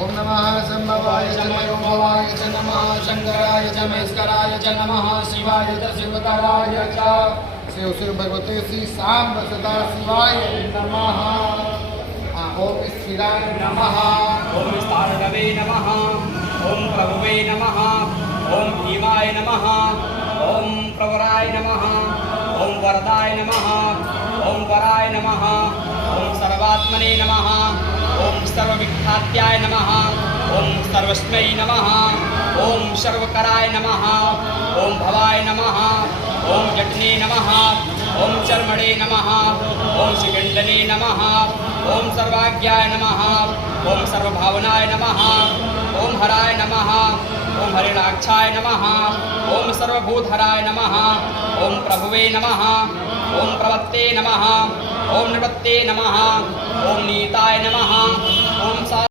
ओम नमः संभवाय च मयोभवाय च नमः शंकराय च महेश्वराय च नमः शिवाय च शिवतराय च शिव शिव भगवते श्री सांब सदा शिवाय नमः। ओम स्थिराय नमः। ओम स्थानवे नमः। ओम प्रभुवे नमः। ओम भीमाय नमः। ओम प्रवराय नमः। ओम वरदाय नमः। ओम वराय नमः। ओम सर्वात्मने नमः। ओम सर्वविख्यात्याय नमः। ओम सर्वस्मै नमः। ओम सर्वकराय नमः। ओम भवाय नमः। ओम जठने नमः। ओम चर्मणे नमः। ओम शिखंडने नमः। ओम सर्वाज्ञाय नमः। ओम सर्वभावनाय नमः। ओम हराय नमः। ओम हरिणाक्षाय नमः। ओम सर्वभूतहराय नमः। ओम प्रभुवे नमः। ओम प्रवत्ते नमः। ओम निवृत्ते नमः। ओम नीताय नमः। ओम